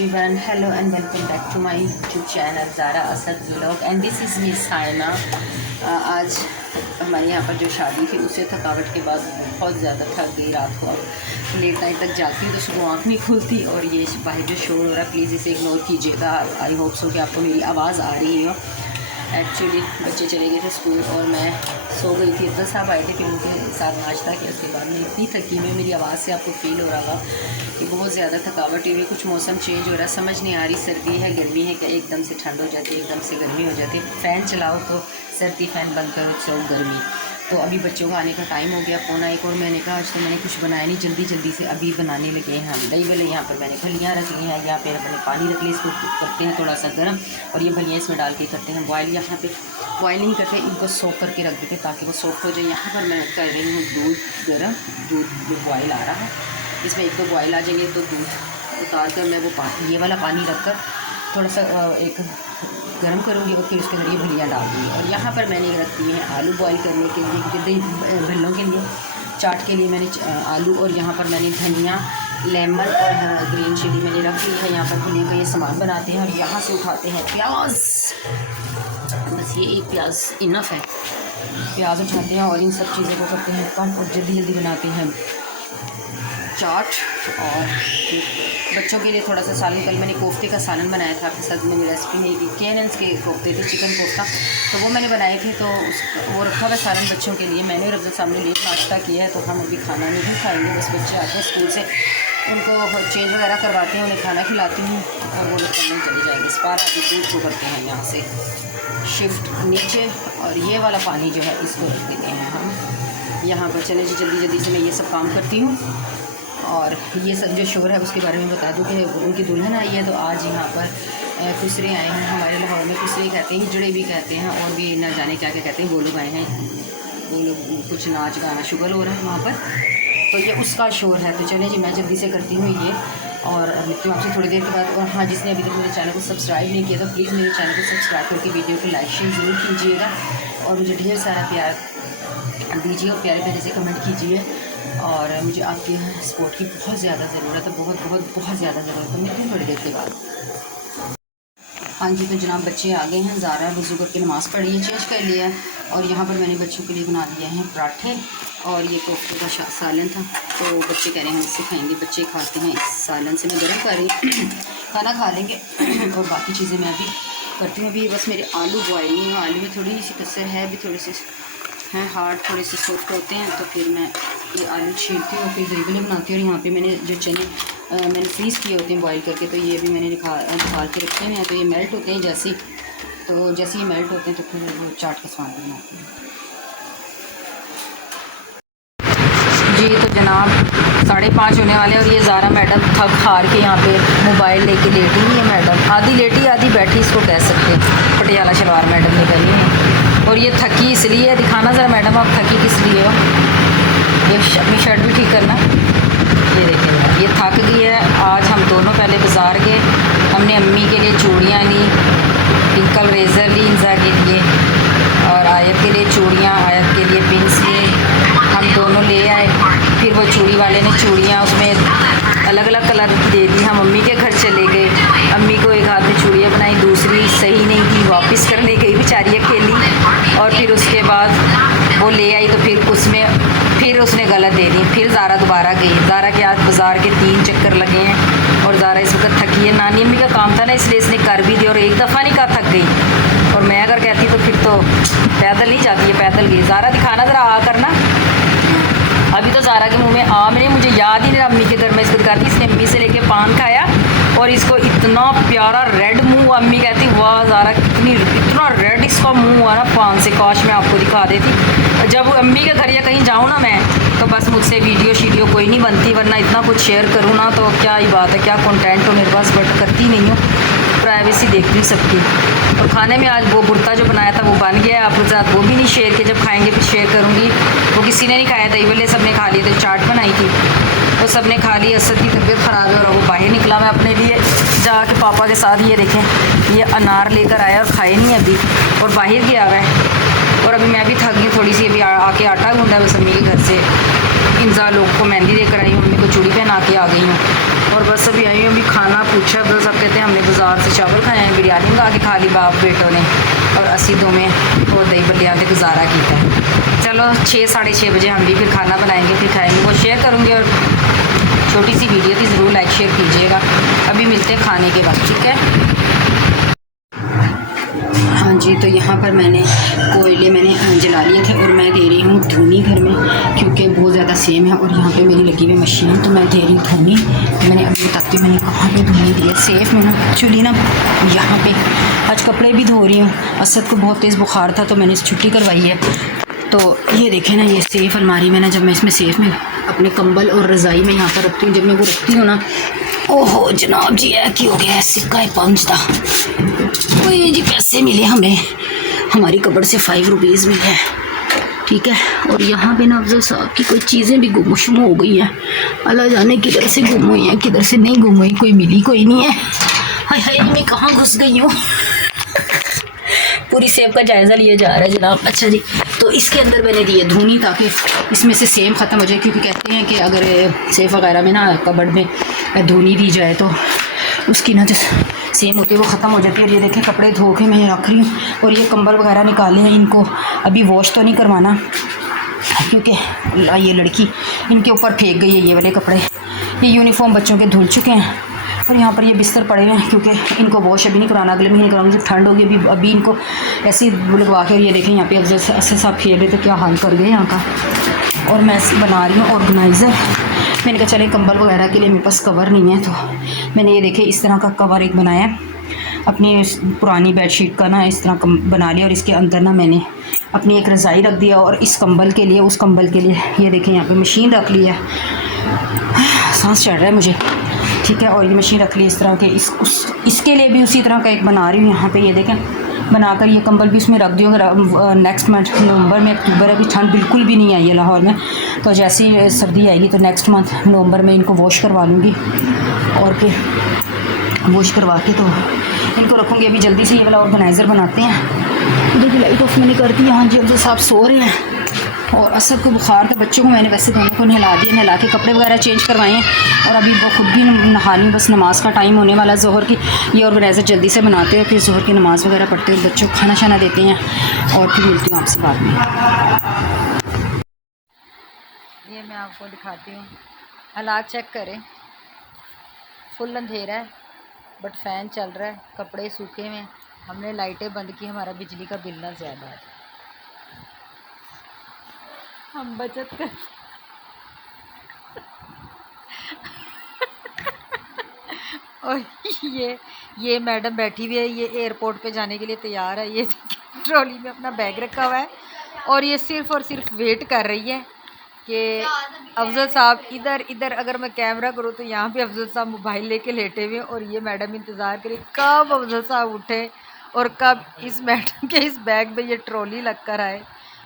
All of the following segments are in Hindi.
everyone, hello and welcome back to my YouTube channel Zara Asad Vlog and this is Miss Saina। आज हमारे यहाँ पर जो शादी थी उससे थकावट के बाद बहुत ज़्यादा थक गई। रात को अब लेट नाइट तक जाती हूँ तो सुबह आँख नहीं खुलती और ये बाहर जो शोर हो रहा है प्लीज़ इसे इग्नोर कीजिएगा। आई होप सो कि आपको मेरी आवाज़ आ रही हो। एक्चुअली बच्चे चले गए थे स्कूल और मैं सो गई थी। इतना साहब आए थे फिर उनके साथ नाश्ता किया। उसके बाद मैं इतनी थकी हुई, मेरी आवाज़ से आपको फील हो रहा था कि बहुत ज़्यादा थकावट हुई। कुछ मौसम चेंज हो रहा है, समझ नहीं आ रही सर्दी है गर्मी है, क्या एकदम से ठंड हो जाती है एकदम से गर्मी हो जाती है। फ़ैन चलाओ तो सर्दी, फ़ैन बंद करो तो गर्मी। तो अभी बच्चों का आने का टाइम हो गया, पौना एक, और मैंने कहा आज तो मैंने कुछ बनाया नहीं, जल्दी से अभी बनाने लगे हैं हम दही भल्ले। यहाँ पर मैंने फलियाँ रख ली हैं, यहाँ पे मैंने पानी रख लिया, इसको करते हैं थोड़ा सा गर्म और ये फलियाँ इसमें डाल के करते हैं बॉयल। यहाँ पे बॉयल नहीं करते, इनको सोख करके रख देते ताकि वो सॉफ्ट हो जाए। यहाँ पर मैं कर रही हूँ दूध गर्म, दूध बॉयल आ रहा है, इसमें एक तो बॉयल आ जाएंगे तो दूध उतार कर मैं वो ये वाला पानी रख कर थोड़ा सा एक गर्म करूँगी और फिर उसके अंदर ये भलियाँ डाल दूँगी। और यहाँ पर मैंने रख दिए हैं आलू बॉईल करने के लिए, क्योंकि दही भल्लों के लिए चाट के लिए मैंने आलू, और यहाँ पर मैंने धनिया, लेमन और ग्रीन चिली मैंने रख ली है। यहाँ पर भुने का ये सामान बनाते हैं और यहाँ से उठाते हैं प्याज। बस ये एक प्याज इनफ है। प्याज उठाते हैं और इन सब चीज़ों को करते हैं कम और जल्दी बनाते हैं चाट। और बच्चों के लिए थोड़ा सा सालन, कल मैंने कोफ्ते का सालन बनाया था, आपके साथ मैंने रेसिपी नहीं दी। केनन्स के कोफ्ते थे, चिकन कोफ्ता, तो वो मैंने बनाए थे, तो वो रखा हुआ सालन बच्चों के लिए। मैंने और अफजल सामने लेट नाश्ता किया है, तो हम अभी खाना नहीं खाएंगे। बस बच्चे आते हैं स्कूल से, उनको चेंज वगैरह करवाते हैं, उन्हें खाना खिलाती हूँ और वो लोग करने चले जाएंगे। इस बार अभी दूध को करते हैं यहाँ से शिफ्ट नीचे, और ये वाला पानी जो है इसको रख देते हैं हम यहाँ पर। चले जी जल्दी से मैं ये सब काम करती हूँ। और ये सब जो शोर है उसके बारे में बता दूँ कि उनकी दुल्हन आई है, तो आज यहाँ पर खुसरे आए हैं। हमारे लाहौर में खुसरे कहते हैं, हिजड़े भी कहते हैं, और भी न जाने क्या क्या कहते हैं। वो लोग आए हैं, वो लोग कुछ नाच गाना शुगर हो रहा है वहाँ पर, तो ये उसका शोर है। तो चलिए जी मैं जल्दी से करती हूँ ये और मिलती हूँ आपसे थोड़ी देर के बाद। और हाँ, जिसने अभी तक मेरे चैनल को सब्सक्राइब नहीं किया तो प्लीज़ मेरे चैनल को सब्सक्राइब करके वीडियो को लाइक शेयर ज़रूर कीजिएगा और मुझे ढेर सारा प्यार दीजिए और प्यारे प्यारे से कमेंट कीजिए। और मुझे आपकी सपोर्ट की बहुत ज़्यादा ज़रूरत है, बहुत ज़्यादा ज़रूरत है। मिलती हूँ थोड़ी देर के बाद। हाँ जी, तो जनाब बच्चे आ गए हैं। ज़ारा वज़ू करके नमाज़ पढ़ी है, चेंज कर लिया है, और यहाँ पर मैंने बच्चों के लिए बना दिया है पराठे और ये कोफ्ते का सालन था। तो बच्चे कह रहे हैं हम इससे खाएंगे, बच्चे खाते हैं इस सालन से। मैं गर्म कर रही हूँ, खाना खा लेंगे और बाकी चीज़ें मैं अभी करती हूँ। अभी बस मेरे आलू बॉयल नहीं हुआ, आलू में थोड़ी सी कसर है, अभी थोड़े से हैं हार्ड, थोड़े से सॉफ्ट होते हैं, तो फिर मैं ये आलू छीलती हूँ और फिर दही भल्ले बनाती हूँ। और यहाँ पे मैंने जो चने मैंने फ्रीज़ किए होते हैं बॉईल करके, तो ये भी मैंने निकाल के रखे हैं, तो ये मेल्ट होते हैं जैसे ही मेल्ट होते हैं तो फिर मैं चाट का सामान बनाती हूँ। जी तो जनाब 5:30 होने वाले हैं और ये ज़ारा मैडम थक हार के यहाँ पे मोबाइल लेके लेटी हुई है। मैडम आधी लेटी आधी बैठी, इसको कह सकते हैं। पटियाला शलवार मैडम ने पहनी है और ये थकी इसलिए है। दिखाना ज़रा मैडम आप थकी किस लिए हो, ये अपनी शर्ट भी ठीक करना। ये देखिए ये थक गई है। आज हम दोनों पहले बाज़ार गए, हमने अम्मी के लिए चूड़ियाँ ली, पिंकल रेज़र ली इंजा के लिए, और आयत के लिए चूड़ियाँ, आयत के लिए पिंस लिए, हम दोनों ले आए। फिर वो चूड़ी वाले ने चूड़ियाँ उसमें अलग अलग कलर की दे दी। हम अम्मी के घर चले गए, अम्मी को एक हाथ में चूड़ियाँ बनाई, दूसरी सही नहीं थी, वापस करने गई बेचारी अकेली, और फिर उसके बाद वो ले आई तो फिर उसने गलत दे दी। फिर ज़ारा दोबारा गई। ज़ारा के आज बाज़ार के 3 चक्कर लगे हैं और ज़ारा इस वक्त थकी है। नानी अम्मी का काम था ना, इसलिए इसने कर भी दिया और एक दफ़ा नहीं कहा थक गई। और मैं अगर कहती तो फिर तो पैदल नहीं जाती है, पैदल गई। ज़ारा दिखाना ज़रा आ करना। अभी तो ज़ारा के मुंह में आम नहीं, मुझे याद ही नहीं अम्मी के घर में इसको दिखाती। इसने अम्मी से लेके पान खाया और इसको इतना प्यारा रेड मुंह, अम्मी कहती वाह ज़ारा इतना रेड इसका मुंह हुआ ना पान से, काश मैं आपको दिखा देती। जब अम्मी के घर या कहीं जाऊँ ना मैं, तो बस मुझसे वीडियो कोई नहीं बनती, वरना इतना कुछ शेयर करूँ ना तो क्या ही बात है, क्या कंटेंट हो मेरे पास, बट करती नहीं हूँ, प्राइवेसी देखती हूँ सबकी। और खाने में आज वो बुर्ता जो बनाया था वो बन गया है, आपके साथ वो भी नहीं शेयर किया, जब खाएंगे फिर शेयर करूँगी। वो किसी ने नहीं खाया, दही भल्ले सब ने खा लिए थे, चाट बनाई थी वो सब ने खा ली। असद की तबीयत ख़राब है और वो बाहर निकला। मैं अपने लिए जाके पापा के साथ ये देखें ये अनार लेकर आया और खाए नहीं अभी, और बाहर गया हुआ है। और अभी मैं भी थक गई थोड़ी सी, अभी आके आटा गूंदा बस अम्मी के घर से। इंजा लोग को मेहंदी देकर आई हूँ, मम्मी को चूड़ी पहना के आ गई हूँ। और बस अभी आई हूँ, अभी खाना पूछा, बस अब कहते हैं हमने बाज़ार से चावल खाए हैं, बिरयानी मंगा के खा ली बाप बेटों ने, और असी दो में और दही बल्लियाँ से गुजारा किया है। चलो 6 साढ़े 6 बजे हम भी फिर खाना बनाएंगे, फिर खाएंगे, वो शेयर करूँगी, और छोटी सी वीडियो थी, ज़रूर लाइक शेयर कीजिएगा। अभी मिलते हैं खाने के बाद, ठीक है। हाँ जी, तो यहाँ पर मैंने कोयले जला लिए थे और मैं दे रही हूँ धुनी घर में, क्योंकि बहुत ज़्यादा सेम है। और यहाँ पे मेरी लगी हुई मशीन, तो मैं दे रही हूँ धुनी। तो मैंने अभी बताती हूँ मैंने कहाँ पे धुनी दी है, सेफ में ना, एक्चुअली ना यहाँ पे आज कपड़े भी धो रही हूँ। असद को बहुत तेज़ बुखार था तो मैंने छुट्टी करवाई है। तो ये देखें ना, ये सेफ़ अलमारी में ना, जब मैं इसमें सेफ़ में अपने कंबल और रज़ाई में यहाँ पर रखती हूँ, जब मैं वो रखती हूँ ना, ओहो जनाब जी ऐसी हो गया, सिक्का है 5 था। वही जी पैसे मिले हमें, हमारी कबड़ से 5 रुपीज़ मिले, ठीक है। और यहाँ पे ना अफजल साहब की कोई चीज़ें भी गुमशुम हो गई हैं, अल्लाह जाने किधर से गुम हुई हैं, किधर से नहीं गुम हुई, कोई मिली कोई नहीं है। हाय हाय, मैं कहाँ घुस गई हूँ। पूरी सेब का जायज़ा लिया जा रहा है जनाब। अच्छा जी, तो इसके अंदर मैंने दिए धुनी, ताकि इसमें से सेम ख़त्म हो जाए, क्योंकि कहते हैं कि अगर सेब वगैरह में ना कबड़ में धुनी दी जाए तो उसकी ना जो सेम होती है वो ख़त्म हो जाती है। और ये देखें कपड़े धो के मैं रख रही हूँ, और ये कंबल वगैरह निकाले हैं, इनको अभी वॉश तो नहीं करवाना, क्योंकि ये लड़की इनके ऊपर फेंक गई है ये वाले कपड़े। ये यूनिफॉर्म बच्चों के धुल चुके हैं, और यहाँ पर ये बिस्तर पड़े हुए हैं, क्योंकि इनको वॉश अभी नहीं कराना, अगले महीने कराऊंगी जब ठंड होगी। अभी इनको ऐसे ही लगवा के, और ये देखें यहाँ पे अफजल साहब खेल रहे थे, क्या हाल कर गए यहाँ का। और मैं बना रही हूँ ऑर्गेनाइज़र। मैंने कहा चले कंबल वगैरह के लिए मेरे पास कवर नहीं है, तो मैंने ये देखे इस तरह का कवर एक बनाया है, अपनी पुरानी बेडशीट का ना इस तरह बना लिया, और इसके अंदर ना मैंने अपनी एक रज़ाई रख दिया, और इस कंबल के लिए उस कंबल के लिए ये देखें यहाँ पे मशीन रख ली है। सांस चढ़ रहा है मुझे, ठीक है। और ये मशीन रख ली इस तरह के, इसके लिए भी उसी तरह का एक बना रही हूँ। यहाँ पे ये देखें बनाकर ये कंबल भी उसमें रख दियो। अगर नेक्स्ट मंथ नवंबर में, अक्टूबर अभी ठंड बिल्कुल भी नहीं आई है लाहौर में, तो जैसे ही सर्दी आएगी तो नेक्स्ट मंथ नवंबर में इनको वॉश करवा लूँगी, और फिर वॉश करवा के तो इनको रखूँगी। अभी जल्दी से ये वाला ऑर्गेनाइज़र बनाते हैं। देखिए लाइट ऑफ मैंने कर दी। यहाँ जी अफजल साहब सो रहे हैं, और असद को बुखार था, बच्चों को मैंने वैसे दोनों को नहला दिया, नहला के कपड़े वगैरह चेंज करवाए हैं, और अभी वो खुद भी नहा ली, बस नमाज़ का टाइम होने वाला ज़ोहर की। ये ऑर्गेनाइज़र जल्दी से बनाते हैं, फिर ज़ोहर की नमाज़ वगैरह पढ़ते हैं, बच्चों को खाना शाना देते हैं, और फिर मिलती हूँ आपसे बाद में। ये मैं आपको दिखाती हूँ, हालात चेक करें, फुल अंधेरा है बट फ़ैन चल रहा है, कपड़े सूखे हुए हैं, हमने लाइटें बंद की, हमारा बिजली का बिल ना ज़्यादा है, हम बचत कर और ये मैडम बैठी हुई है, ये एयरपोर्ट पे जाने के लिए तैयार है, ये ट्रॉली में अपना बैग रखा हुआ है, और ये सिर्फ़ और सिर्फ वेट कर रही है कि अफजल साहब इधर अगर मैं कैमरा करूँ तो यहाँ पे अफजल साहब मोबाइल लेके लेटे हुए, और ये मैडम इंतज़ार करें कब अफजल साहब उठे और कब इस मैडम के इस बैग में ये ट्रॉली लग कर आए,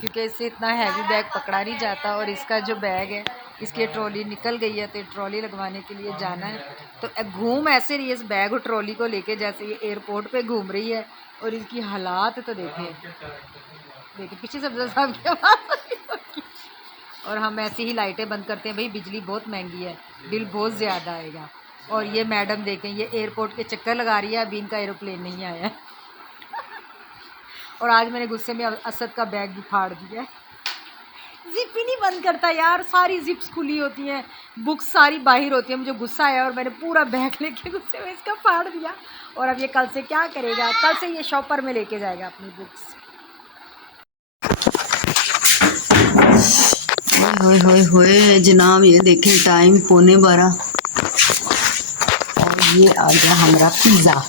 क्योंकि इससे इतना हैवी बैग पकड़ा नहीं जाता, और इसका जो बैग है इसकी ट्रॉली निकल गई है, तो ट्रॉली लगवाने के लिए जाना है। तो घूम ऐसे रही है इस बैग और ट्रॉली को लेके जैसे ये एयरपोर्ट पे घूम रही है, और इसकी हालात तो देखिए पीछे से अफजल साहब की आवाज़। और हम ऐसे ही लाइटें बंद करते हैं, भाई बिजली बहुत महंगी है, बिल बहुत ज़्यादा आएगा। और ये मैडम देखें, ये एयरपोर्ट के चक्कर लगा रही है, अभी इनका एरोप्लेन नहीं आया है। और आज मैंने गुस्से में असद का बैग भी फाड़ दिया, जिप ही नहीं बंद करता यार, सारी जिप्स खुली होती हैं, बुक्स सारी बाहर होती है। मुझे गुस्सा आया और मैंने पूरा बैग लेके गुस्से में इसका फाड़ दिया। और अब ये कल से क्या करेगा, कल से ये शॉपर में लेके जाएगा अपनी बुक्स। होए होए होए जनाब, ये देखें टाइम 11:15 और ये आ गया हमारा पिज़्ज़ा।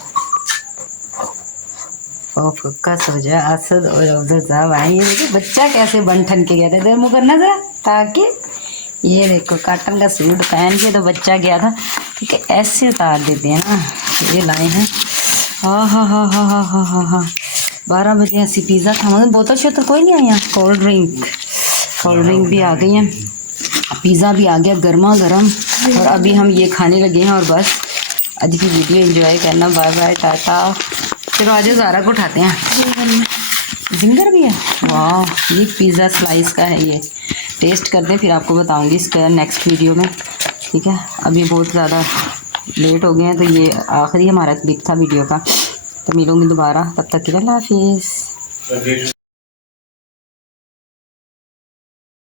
फोकस हो जाए, असद और अफजल साहब आए। ये देखो बच्चा कैसे बन ठन के गया था, इधर मुँह करना था ताकि ये देखो काटन का सूट पहन के तो बच्चा गया था, ठीक है ऐसे उतार देते हैं ना। ये लाए हैं, हा 12 बजे ऐसी पिज़्ज़ा था, मतलब बोतल शोतल कोई नहीं आया। कोल्ड ड्रिंक भी आ गई है, पिज़्ज़ा भी आ गया गर्मा गर्म, और अभी हम ये खाने लगे हैं। और बस आज की वीडियो एंजॉय करना, बाय बाय टाटा। चलो आज ज़ारा को उठाते हैं। जिंगर भी है, वाह ये पिज़्ज़ा स्लाइस का है, ये टेस्ट करते हैं फिर आपको बताऊंगी इसका नेक्स्ट वीडियो में, ठीक है। अभी बहुत ज़्यादा लेट हो गए हैं, तो ये आखिरी हमारा क्लिप था वीडियो का। तो मिलूंगी दोबारा, तब तक के लिए अल्लाह हाफिज़।